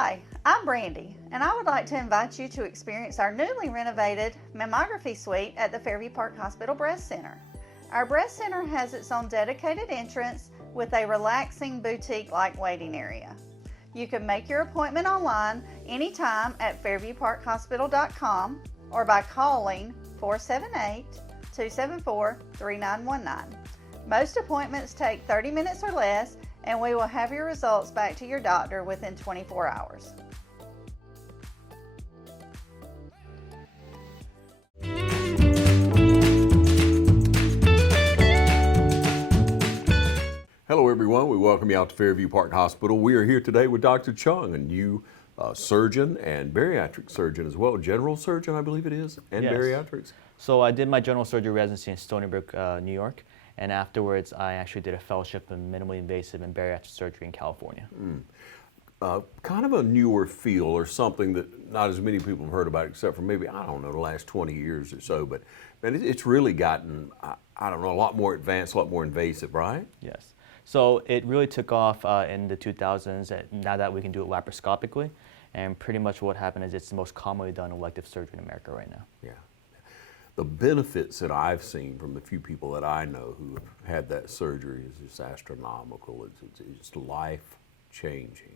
Hi, I'm Brandy, and I would like to invite you to experience our newly renovated mammography suite at the Fairview Park Hospital Breast Center. Our breast center has its own dedicated entrance with a relaxing boutique-like waiting area. You can make your appointment online anytime at fairviewparkhospital.com or by calling 478-274-3919. Most appointments take 30 minutes or less, and we will have your results back to your doctor within 24 hours. Hello everyone, we welcome you out to Fairview Park Hospital. We are here today with Dr. Chung, a new surgeon and bariatric surgeon as well. General surgeon, I believe it is, and yes. Bariatrics. So I did my general surgery residency in Stony Brook, New York, and afterwards I actually did a fellowship in minimally invasive and bariatric surgery in California. Kind of a newer field, or something that not as many people have heard about, except for maybe, I don't know, the last 20 years or so, but man, it's really gotten, I don't know, a lot more advanced, a lot more invasive, right? Yes. So it really took off in the 2000s, now that we can do it laparoscopically, and pretty much what happened is it's the most commonly done elective surgery in America right now. Yeah. The benefits that I've seen from the few people that I know who have had that surgery is just astronomical. It's life-changing,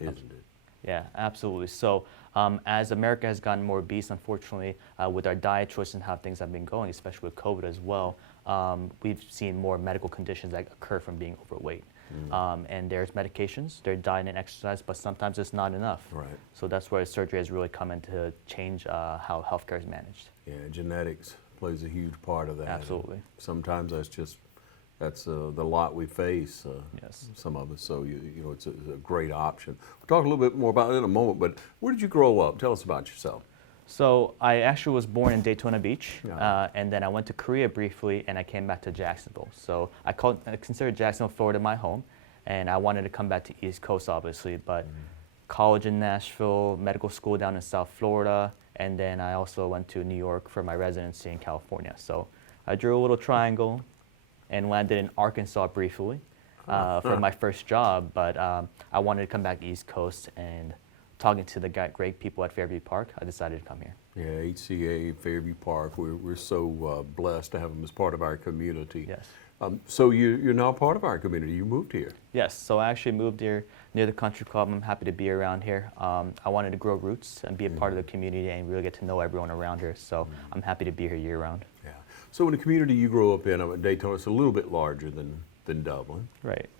isn't it? Yeah, absolutely. So as America has gotten more obese, unfortunately, with our diet choices and how things have been going, especially with COVID as well, we've seen more medical conditions that occur from being overweight. And there's medications, there's diet and exercise, but sometimes it's not enough. Right. So that's where surgery has really come in to change how healthcare is managed. Yeah, genetics plays a huge part of that. Absolutely. And sometimes that's the lot we face, Yes. some of us, so you know, it's a great option. We'll talk a little bit more about it in a moment, but where did you grow up? Tell us about yourself. So I actually was born in Daytona Beach, Yeah. and then I went to Korea briefly, and I came back to Jacksonville. So I consider Jacksonville, Florida my home, and I wanted to come back to East Coast, obviously, but college in Nashville, medical school down in South Florida, and then I also went to New York for my residency in California. So I drew a little triangle and landed in Arkansas briefly for my first job, but I wanted to come back East Coast, and talking to the great people at Fairview Park, I decided to come here. Yeah, HCA, Fairview Park, we're so blessed to have them as part of our community. Yes. So you're now part of our community. You moved here. Yes, so I actually moved here near the country club. I'm happy to be around here. I wanted to grow roots and be a part of the community and really get to know everyone around here, so I'm happy to be here year-round. Yeah. So in the community you grew up in, Daytona, it's a little bit larger than Dublin. Right.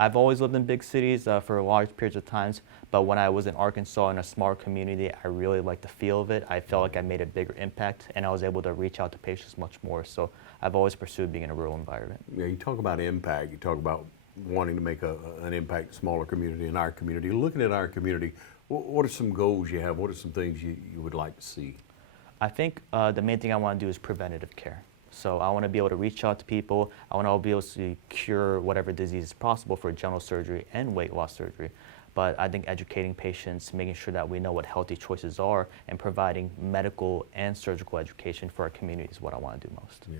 I've always lived in big cities for large periods of times, but when I was in Arkansas in a smaller community, I really liked the feel of it. I felt like I made a bigger impact, and I was able to reach out to patients much more. So I've always pursued being in a rural environment. Yeah, you talk about impact. You talk about wanting to make an impact in a smaller community, in our community. Looking at our community, what are some goals you have? What are some things you would like to see? I think the main thing I want to do is preventative care. So I want to be able to reach out to people. I want to be able to cure whatever disease is possible for general surgery and weight loss surgery. But I think educating patients, making sure that we know what healthy choices are, and providing medical and surgical education for our community is what I want to do most. Yeah.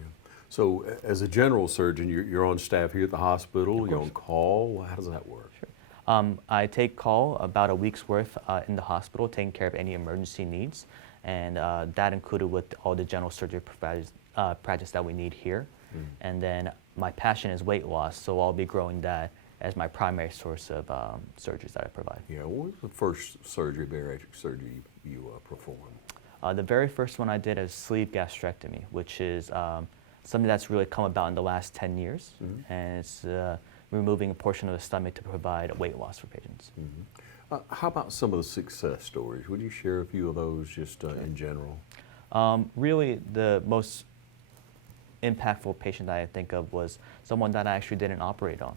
So as a general surgeon, you're on staff here at the hospital, you're on call. How does that work? Sure. I take call about a week's worth in the hospital, taking care of any emergency needs, and that included with all the general surgery practice that we need here. And then my passion is weight loss, so I'll be growing that as my primary source of surgeries that I provide. Yeah, what was the first surgery, bariatric surgery you performed? The very first one I did is sleeve gastrectomy, which is something that's really come about in the last 10 years, and it's removing a portion of the stomach to provide weight loss for patients. How about some of the success stories? Would you share a few of those just in general? Really, the most impactful patient that I think of was someone that I actually didn't operate on.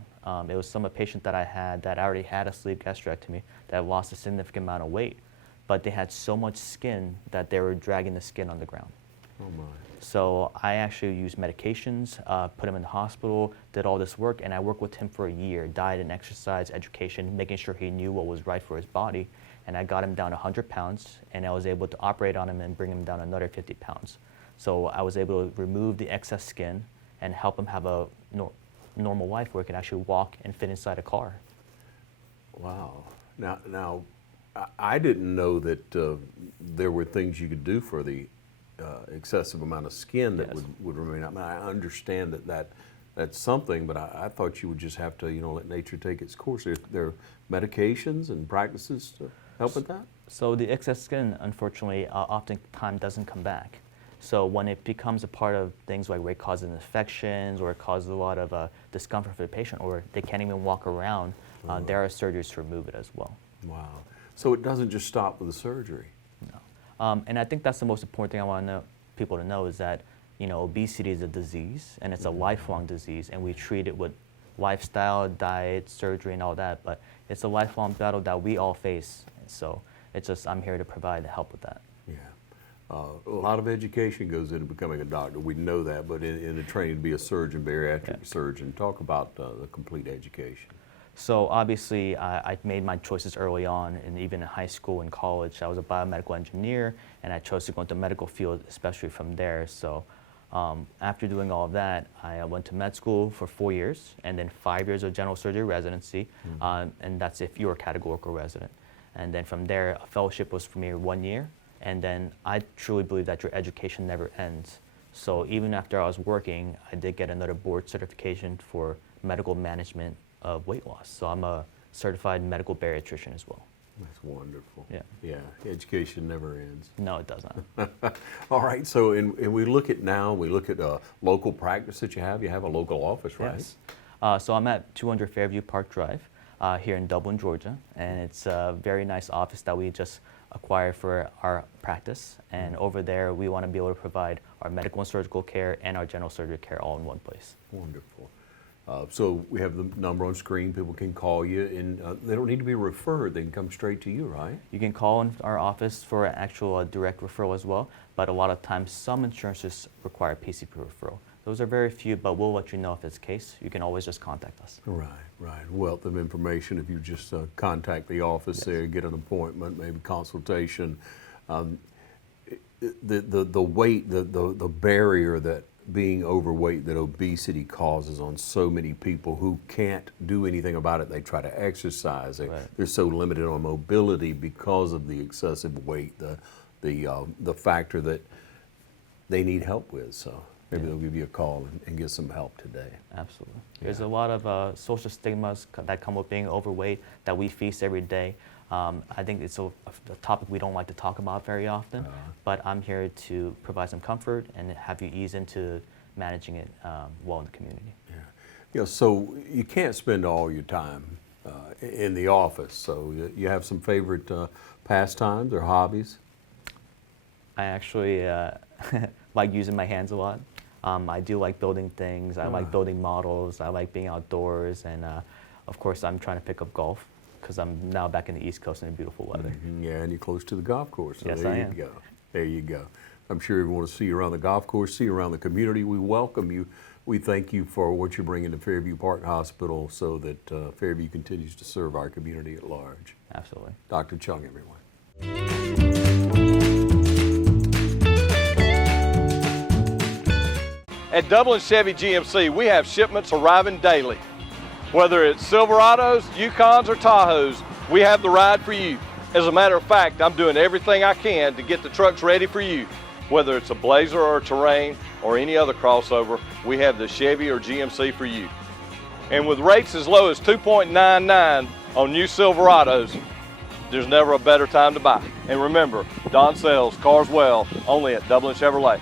It was a patient that I had that already had a sleeve gastrectomy that lost a significant amount of weight, but they had so much skin that they were dragging the skin on the ground. Oh my. So I actually used medications, put him in the hospital, did all this work, and I worked with him for a year, diet and exercise, education, making sure he knew what was right for his body, and I got him down 100 pounds, and I was able to operate on him and bring him down another 50 pounds. So I was able to remove the excess skin and help him have a normal life where he can actually walk and fit inside a car. Wow. Now, I didn't know that there were things you could do for the excessive amount of skin that Yes. would remain. I mean, I understand that's something, but I thought you would just have to, let nature take its course. There are medications and practices to help with that? So the excess skin, unfortunately, oftentimes doesn't come back. So when it becomes a part of things like where it causes infections or it causes a lot of discomfort for the patient, or they can't even walk around, there are surgeries to remove it as well. Wow. So it doesn't just stop with the surgery? No. And I think that's the most important thing I want people to know is that, obesity is a disease and it's a lifelong disease, and we treat it with lifestyle, diet, surgery, and all that, but it's a lifelong battle that we all face. So it's just, I'm here to provide help with that. Yeah. A lot of education goes into becoming a doctor. We know that, but in the training to be a surgeon, bariatric surgeon, talk about the complete education. So obviously, I made my choices early on, and even in high school and college, I was a biomedical engineer, and I chose to go into the medical field, especially from there. So after doing all of that, I went to med school for 4 years, and then 5 years of general surgery residency, and that's if you're a categorical resident. And then from there, a fellowship was for me 1 year. And then I truly believe that your education never ends. So even after I was working, I did get another board certification for medical management of weight loss. So I'm a certified medical bariatrician as well. That's wonderful. Yeah. Yeah, education never ends. No, it does not. All right, so and we look at local practice that you have a local office, right? Yes. So I'm at 200 Fairview Park Drive here in Dublin, Georgia, and it's a very nice office that we just acquired for our practice. And over there, we want to be able to provide our medical and surgical care and our general surgery care all in one place. Wonderful. So we have the number on screen. People can call you, and they don't need to be referred. They can come straight to you, right? You can call in our office for an actual direct referral as well, but a lot of times some insurances require PCP referral. Those are very few, but we'll let you know if it's the case. You can always just contact us. Right. Wealth of information if you just contact the office there, get an appointment, maybe consultation. The weight, the barrier that being overweight, that obesity causes on so many people who can't do anything about it. They try to exercise. They're so limited on mobility because of the excessive weight, the factor that they need help with. So maybe they'll give you a call and get some help today. Absolutely. There's a lot of social stigmas that come with being overweight that we face every day. I think it's a topic we don't like to talk about very often, but I'm here to provide some comfort and have you ease into managing it well in the community. Yeah. So you can't spend all your time in the office, so you have some favorite pastimes or hobbies? I actually like using my hands a lot. I do like building things. I like building models. I like being outdoors, and of course I'm trying to pick up golf because I'm now back in the East Coast in the beautiful weather. Yeah, and you're close to the golf course. So Yes, there I you am. go. There you go. I'm sure everyone wants to see you around the golf course, see you around the community. We welcome you. We thank you for what you're bringing to Fairview Park Hospital so that Fairview continues to serve our community at large. Absolutely. Dr. Chung, everyone. At Dublin Chevy GMC, we have shipments arriving daily. Whether it's Silverados, Yukons, or Tahoes, we have the ride for you. As a matter of fact, I'm doing everything I can to get the trucks ready for you. Whether it's a Blazer or a Terrain or any other crossover, we have the Chevy or GMC for you. And with rates as low as 2.99 on new Silverados, there's never a better time to buy. And remember, Don sells cars well, only at Dublin Chevrolet.